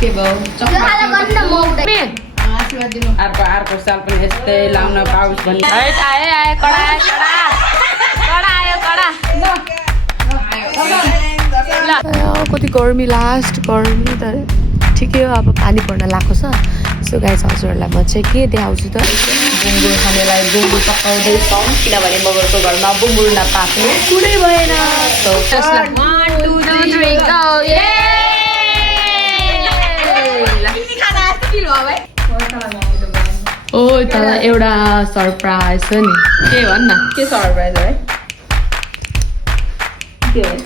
के भयो अर्को साल पनि यस्तै लाउन पाओस् भन्ने कति गर्मी लास्ट गर्मी त ठिकै हो अब पानी पर्न लागेको छ सो गाइस हजुरहरूलाई म चाहिँ के देखाउँछु त बुङ्गुर खानेलाई बुङ्गुर पकाउँदैछौँ किनभने मगरको घरमा बुङ्गुर नपाक्ने कुरै भएन ओ तर एउटा सरप्राइज छ नि के भन्न के सरप्राइज है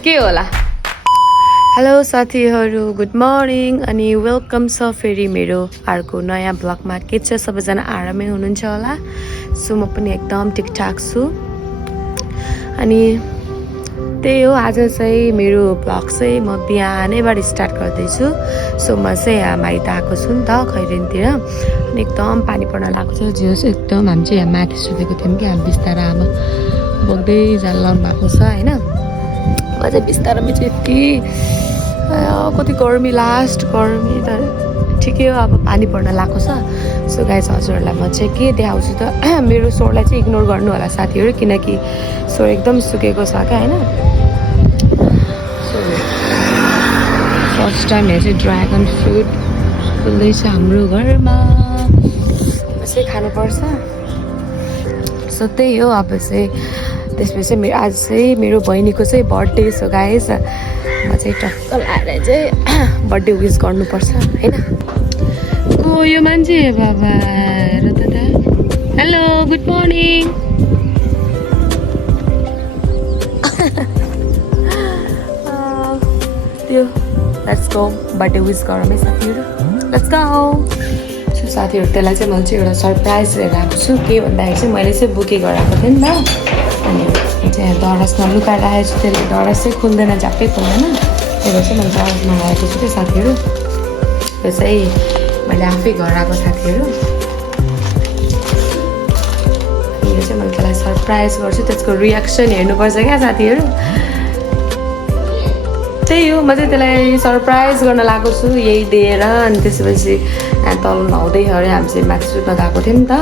के होला हेलो साथीहरू गुड मर्निङ अनि वेलकम छ फेरि मेरो अर्को नयाँ ब्लगमा के छ सबैजना आरामै हुनुहुन्छ होला सो म पनि एकदम ठिकठाक छु अनि त्यही हो आज चाहिँ मेरो ब्लग चाहिँ म बिहानैबाट स्टार्ट गर्दैछु सो म चाहिँ यहाँ माइत आएको छु नि त खैरेनतिर अनि एकदम पानी पर्न लागेको छ जिउ चाहिँ एकदम हामी चाहिँ यहाँ माथि सुतेको थियौँ कि हामी बिस्तारै अब बोक्दै जान लाउनु भएको छ होइन म चाहिँ बिस्तारैमा चाहिँ यति कति गर्मी लास्ट गर्मी त ठिकै हो अब पानी पर्न लागेको छ सो गाइस हजुरहरूलाई म चाहिँ के देखाउँछु त मेरो स्वरलाई चाहिँ इग्नोर गर्नु होला साथीहरू किनकि स्वर एकदम सुकेको छ क्या होइन फर्स्ट टाइम यहाँ चाहिँ ड्रागन फ्रुट फुल्दैछ हाम्रो घरमा चाहिँ खानुपर्छ सो त्यही हो अब चाहिँ त्यसपछि मेरो आज चाहिँ मेरो बहिनीको चाहिँ बर्थडे सो गाइस म चाहिँ टक्क लाएर चाहिँ बर्थडे विस गर्नुपर्छ होइन को यो मान्छे बाबा र त हेलो गुड मर्निङ त्यो लेट्स गो बर्थडे विस गरौँ है साथीहरू लेट्स गो सो साथीहरू त्यसलाई चाहिँ मैले चाहिँ एउटा सरप्राइज लिएर आएको छु के भन्दाखेरि चाहिँ मैले चाहिँ बुके गराएको थिएँ नि त अनि चाहिँ दरसमा लुकाएर राखेको छु त्यसले दरस चाहिँ खुल्दैन झ्याप्पै खुल्दैन त्यही भएर चाहिँ मैले दरसमा लगाएको छु क्या साथीहरू त्यो चाहिँ मैले आफै घर आएको साथीहरू यो चाहिँ मैले त्यसलाई सरप्राइज गर्छु त्यसको रियाक्सन हेर्नुपर्छ क्या साथीहरू त्यही हो म चाहिँ त्यसलाई सरप्राइज गर्न लागेको छु यही दिएर अनि त्यसपछि तल नुहाउँदै अरे हामी चाहिँ माथि सुत्न गएको थियौँ नि त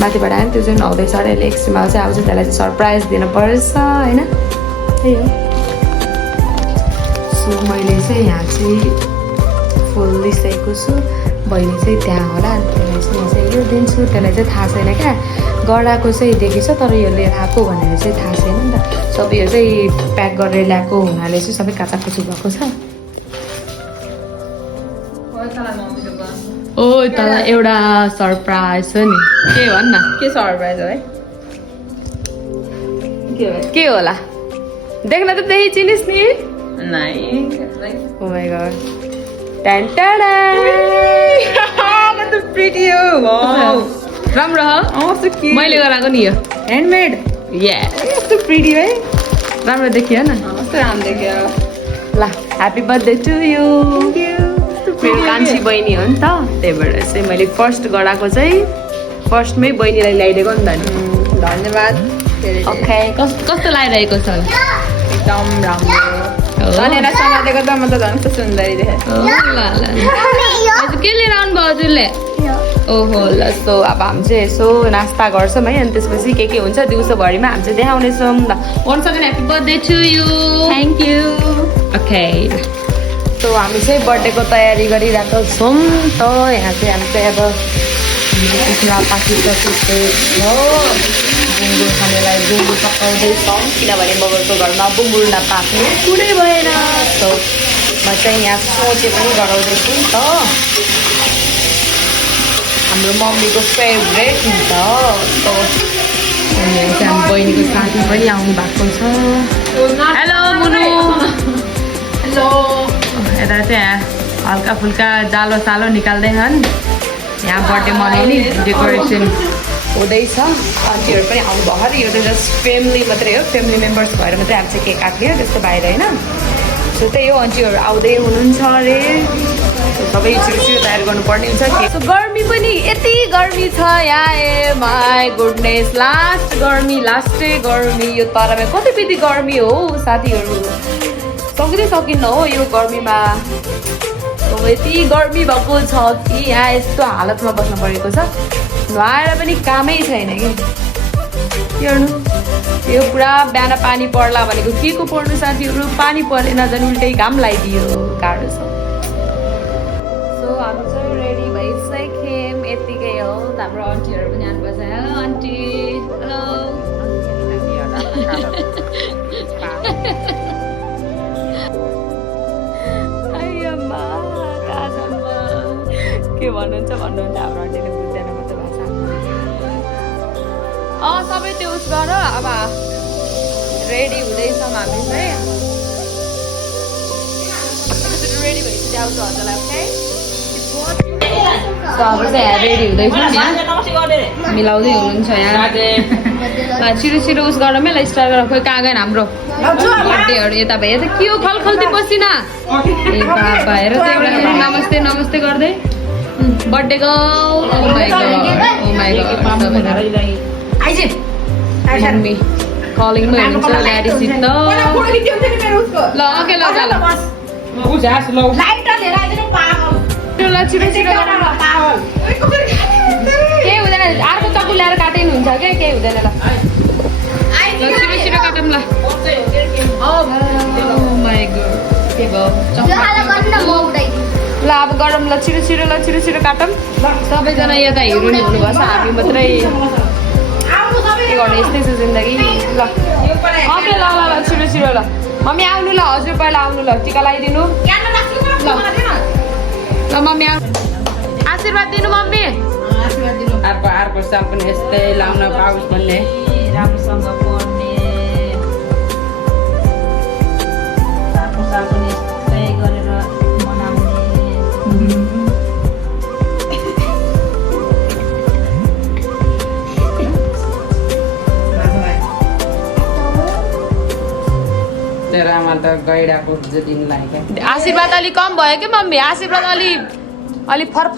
माथिबाट आयो त्यो चाहिँ नुहाउँदैछ अरे अहिले एकछिनमा चाहिँ आउँछ त्यसलाई चाहिँ सरप्राइज दिनुपर्छ होइन त्यही हो सो मैले चाहिँ यहाँ चाहिँ फुल लिइसकेको छु बहिनी चाहिँ त्यहाँ होला अनि त्यसलाई चाहिँ म चाहिँ यो दिन्छु त्यसलाई चाहिँ थाहा छैन क्या गराएको चाहिँ देखेछ तर यो लिएर आएको भनेर चाहिँ थाहा छैन नि त सबै यो चाहिँ प्याक गरेर ल्याएको हुनाले चाहिँ सबै काचाकुचु भएको छ ओ तर एउटा सरप्राइज छ नि के भन्न के सरप्राइज है के होला देख्न त त्यही चिनिस् नि Oh my god. Tan tan. What the pretty wow. राम्रो हो Oh so cute. मैले गराएको नि यो Handmade. Yeah. So pretty है राम्रो देखियो न कस्तो राम्रो देखियो ल happy birthday to you Thank you. मेरो कान्छी बहिनी हो नि त त्यही भएर चाहिँ मैले फर्स्ट गराएको चाहिँ फर्स्टमै बहिनीलाई ल्याइदिएको नि त नि धन्यवाद ओके कस्तो लागिरहेको छ एकदम राम्रो धनेर समातेको त म त झन् कस्तो सुन्दरी देखेँ हजुर के लिएर आउनु भयो हजुरले ओहो ल सो अब हामी चाहिँ यसो नास्ता गर्छौँ है अनि त्यसपछि के हुन्छ दिउँसोभरिमा हामी चाहिँ देखाउनेछौँ ल once again happy birthday to you thank you okay so हामी चाहिँ बर्थडेको तयारी गरिरहेको छौँ त यहाँ चाहिँ हामी चाहिँ अब पाकिसकेको हो बुङ्गुर खानेलाई बुङ्गुर पकाउँदैछौँ किनभने मगरको घरमा बुङ्गुर नपाक्ने कुरै भएन सो म चाहिँ यहाँ सोचे पनि गराउँदैछु नि त हाम्रो मम्मीको फेभरेट हुन्छ सो यहाँ चाहिँ हाम्रो बहिनीको साथी पनि आउनु भएको छ हेलो मुनु हेलो यता चाहिँ हल्का फुल्का जालो सालो निकाल्दैछन् यहाँ बर्थडे मनाउने डेकोरेसन हुँदैछ आन्टीहरू पनि आउनु भयो अरे यो त जस्ट फ्यामिली मात्रै हो फ्यामिली मेम्बर्स भएर मात्रै हामी चाहिँ केक काट्यो त्यस्तो बाहिर होइन सो त्यही हो आन्टीहरू आउँदै हुनुहुन्छ अरे सबै छिटो तयार गर्नुपर्ने हुन्छ के गर्मी पनि यति गर्मी छ यहाँ ए माई गुडनेस लास्ट गर्मी लास्टै गर्मी यो तरामा कति बित्ति गर्मी हो साथीहरू सकिँदै सकिन्न हो यो गर्मीमा अब यति गर्मी भएको छ कि यहाँ यस्तो हालतमा बस्नु परेको छ नुहाएर पनि कामै छैन कि के गर्नु यो पुरा बिहान पानी पर्ला भनेको के को पर्नु साथीहरू पानी परेन झन् उल्टै घाम लगाइदियो गाह्रो छ सो हामी चाहिँ रेडी भइसक्यौँ यतिकै हो हाम्रो आन्टीहरू पनि आउनुपर्छ हेलो आन्टी हेलो के भन्नुहुन्छ हाम्रो आन्टीले बुझ्दैन म त भाषा सबै त्यो उस गर अब रेडी हुँदैछौँ हामी चाहिँ रेडी भइसक्यो आउँछ हजुरलाई ओके अब चाहिँ रेडी हुँदैछौँ यहाँ मिलाउँदै हुनुहुन्छ यहाँ छिटो छिटो उस गरौँ है स्टार्ट गरेर खोइ कहाँ गएन हाम्रो बर्थडेहरू यता भए त के हो खलखल्ती पसिना ए बाबा हेर त एउटा नमस्ते नमस्ते गर्दै बर्थडे मम्मी कलिङमै हुनुहुन्छ ल्याडिसित ल ओके ल छिटो छिटो केही हुँदैन अर्को चक्कु ल्याएर काटिनुहुन्छ क्या केही हुँदैन ल छिटो छिटो काटौँ ल ल अब गरौँ ल छिटो छिटो काटौँ सबैजना यता हिरोइन हुनुभएछ हामी मात्रै के गर्नु यस्तै छ जिन्दगी ल ओके ल ल ल छिटो ल मम्मी आउनु ल हजुर पहिला आउनु ल टिका लगाइदिनु ल मम्मी आउनु आशीर्वाद दिनु मम्मी अर्को साल पनि यस्तै लाउन पाओस् भन्ने राम्रोसँग पढ्ने अर्को साल पनि यस्तै गरेर मनाउने तेरो आमा त गैडाको दिन लाग्यो आशीर्वाद अलि कम भयो कि मम्मी आशीर्वाद अलि फर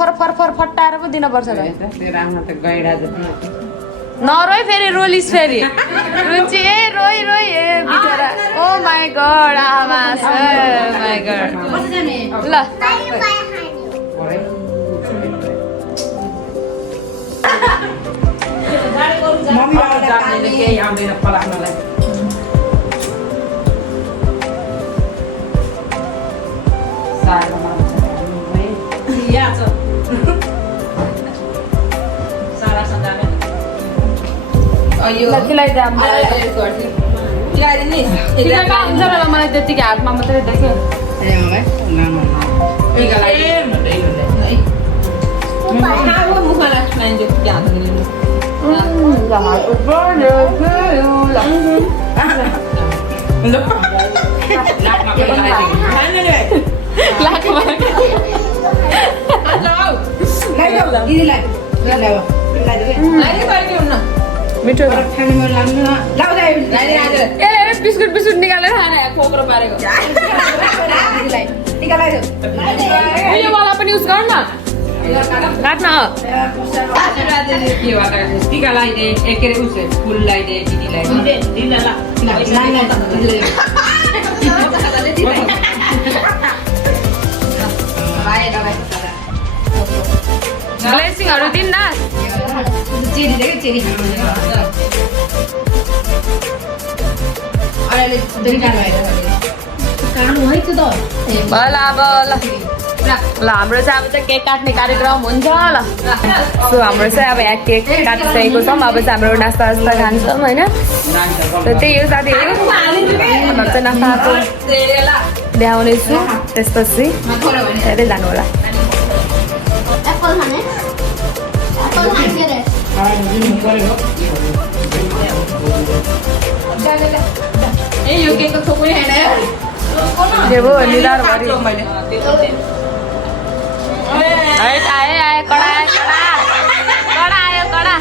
फट्टाएर पो दिनुपर्छ तेरो आमा त गैडा जति नरोइ फेरि रोलिस फेरि रुचि ए रोइ ए बिचरा ओ माई गड आमा माई गड ल जान्नेले केही आउँदैन फलाक्नलाई मलाई त्यतिकै हातमा मात्रै देख्यो मिठो बिस्कुट निकालेर खाना खोक्रो पारेको योवाला पनि उस गर्न काट्न टिका लगाइदे के अरे उस फुल लगाइदे ब्लेसिङहरू दिन न ल हाम्रो चाहिँ अब चाहिँ केक काट्ने कार्यक्रम हुन्छ ल सो हाम्रो चाहिँ अब यहाँ केक काटिसकेको छौँ अब चाहिँ हाम्रो नास्ता खान्छौँ होइन त्यही हो साथीहरू हाम्रो चाहिँ नास्ताको देखाउनेछु त्यसपछि हेर्दै जानु होला यो केकको थोकै हैन देवो निदार भरि आए कडा आयो कडा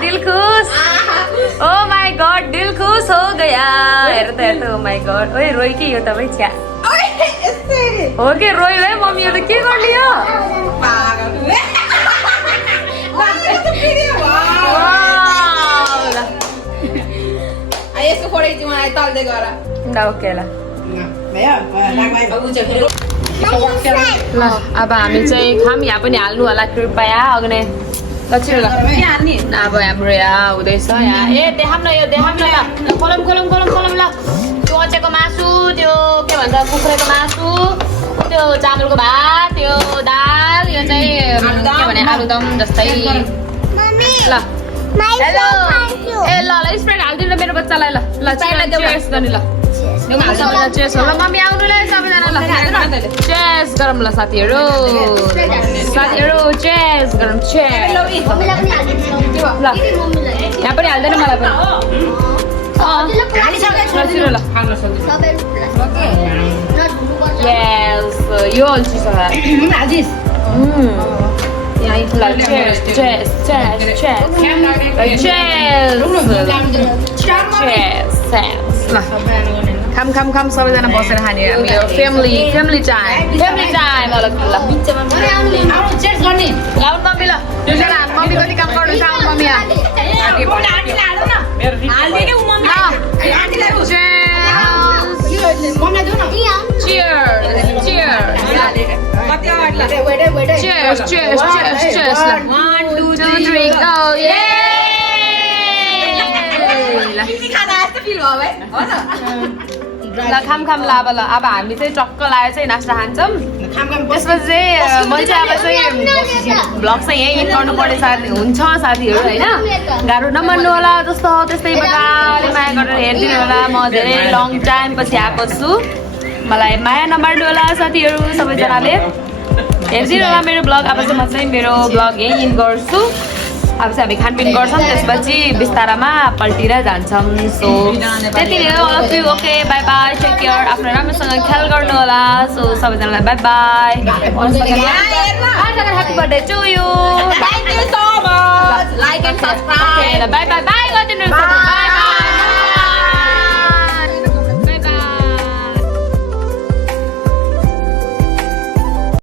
दिल खुश ओ माई गॉड दिल खुश हो गया हेर्दा ओ माई गॉड ओए रोइ के यो तपाईँ छ्या हो के रोइ है मम्मी यो त के गर्ने हो हाल्दै गर ल ओके ल भयो अब उच्च फेरि ल अब हामी चाहिँ खाम यहाँ पनि हाल्नु होला कृपया अग्ने लक्षण ल अब हाम्रो यहाँ हुँदैछ यहाँ ए देखाम न यो देखाम न ल खोलम खोलम खोलम खोलम ल त्यो अचेको मासु त्यो के भन्छ कुखुराको मासु त्यो चामलको भात त्यो दाल यो चाहिँ के भने आलुदम जस्तै ल हेलो ए ल ल स्प्राइट हालिदिनु मेरो बच्चालाई ल ल चेयर्स गर्ने ल चेयर्स ल मम्मी आउनुलाई सबैजना ल चेयर्स गरौँ ल साथीहरू चेयर्स गरौँ चेयर्स ल यहाँ पनि हाल्दैन मलाई पनि ल यस यो अल्छी छ खाम खाम खाम सबैजना बसेर खाने हामी यो फ्यामिली टाइम अलग ल लाउनु मम्मी ल मम्मी कति काम गर्नु छ मम्मी Cheers. 1, 2, 3, go! ल खाम लाभ ल अब हामी चाहिँ टक्क लाएर चाहिँ नास्ता खान्छौँ त्यसपछि चाहिँ मैले चाहिँ अब चाहिँ भ्लग चाहिँ यहीँ एन्ड गर्नुपर्ने हुन्छ साथीहरू होइन गाह्रो नमान्नु होला जस्तो त्यस्तै मजाले माया गरेर हेरिदिनु होला म धेरै लङ टाइम पछि आएको छु मलाई माया नमार्नु होला साथीहरू सबैजनाले हेरिदिनु होला मेरो ब्लग अब चाहिँ म चाहिँ मेरो ब्लग यहीँ एन्ड गर्छु अब चाहिँ हामी खानपिन गर्छौँ त्यसपछि बिस्तारामा पल्टिएर जान्छौँ सो त्यति नै हो all of you okay bye bye take care आफ्नो राम्रोसँग ख्याल गर्नु होला सो सबैजनालाई bye bye happy birthday to you Thank you so much. Like and subscribe. Bye bye bye गरिदिनु बाई बाई